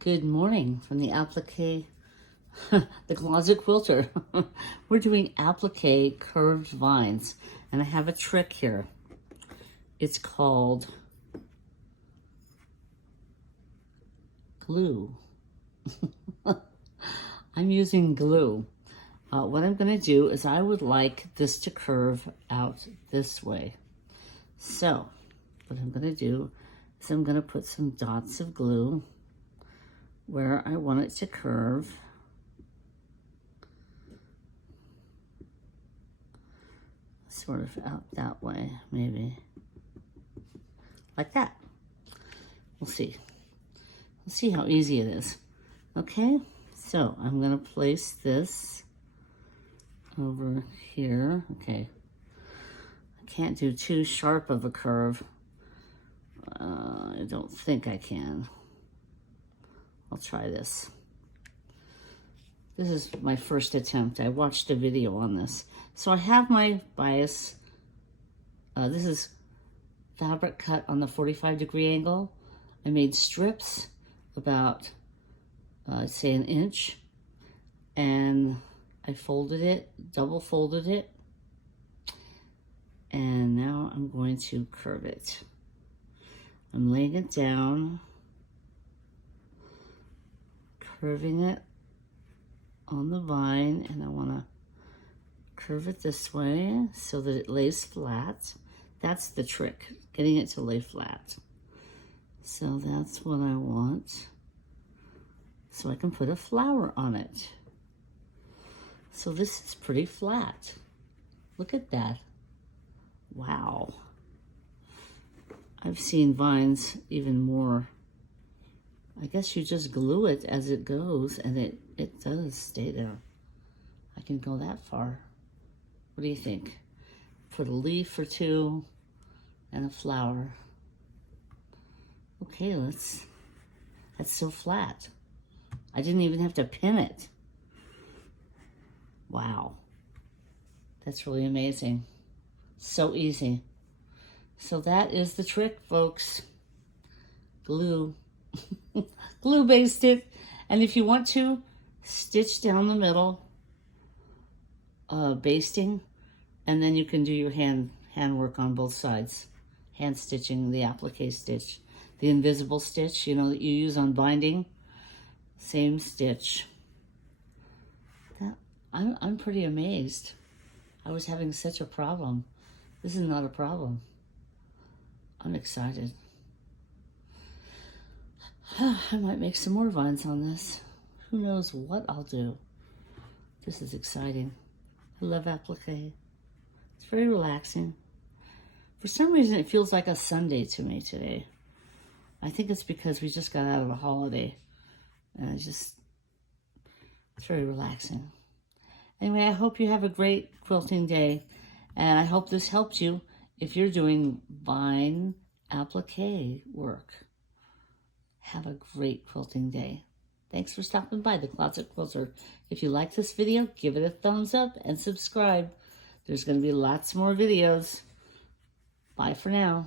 Good morning from the Applique, the Closet Quilter. We're doing applique curved vines, and I have a trick here. It's called glue. I'm using glue. What I'm going to do is I would like this to curve out this way. So what I'm going to do is I'm going to put some dots of glue where I want it to curve. Sort of out that way, maybe. Like that. We'll see. We'll see how easy it is. Okay, so I'm gonna place this over here. Okay, I can't do too sharp of a curve. I don't think I can. I'll try this. This is my first attempt. I watched a video on this. So I have my bias. This is fabric cut on the 45-degree angle. I made strips about, say, 1 inch. And I folded it, double folded it. And now I'm going to curve it. I'm laying it down, curving it on the vine, and I want to curve it this way so that it lays flat. That's the trick, getting it to lay flat. So that's what I want, so I can put a flower on it. So this is pretty flat. Look at that. Wow. I've seen vines even more. I guess you just glue it as it goes, and it does stay there. I can go that far. What do you think? Put a leaf or two and a flower. Okay, that's so flat. I didn't even have to pin it. Wow. That's really amazing. So easy. So that is the trick, folks. Glue. Glue based it, and if you want to, stitch down the middle, basting, and then you can do your hand work on both sides. Hand stitching, the applique stitch, the invisible stitch, you know, that you use on binding. Same stitch. I'm pretty amazed. I was having such a problem. This is not a problem. I'm excited. I might make some more vines on this. Who knows what I'll do. This is exciting. I love applique. It's very relaxing. For some reason, it feels like a Sunday to me today. I think it's because we just got out of a holiday. And it's very relaxing. Anyway, I hope you have a great quilting day. And I hope this helped you if you're doing vine applique work. Have a great quilting day. Thanks for stopping by the Closet Quilter. If you like this video, give it a thumbs up and subscribe. There's going to be lots more videos. Bye for now.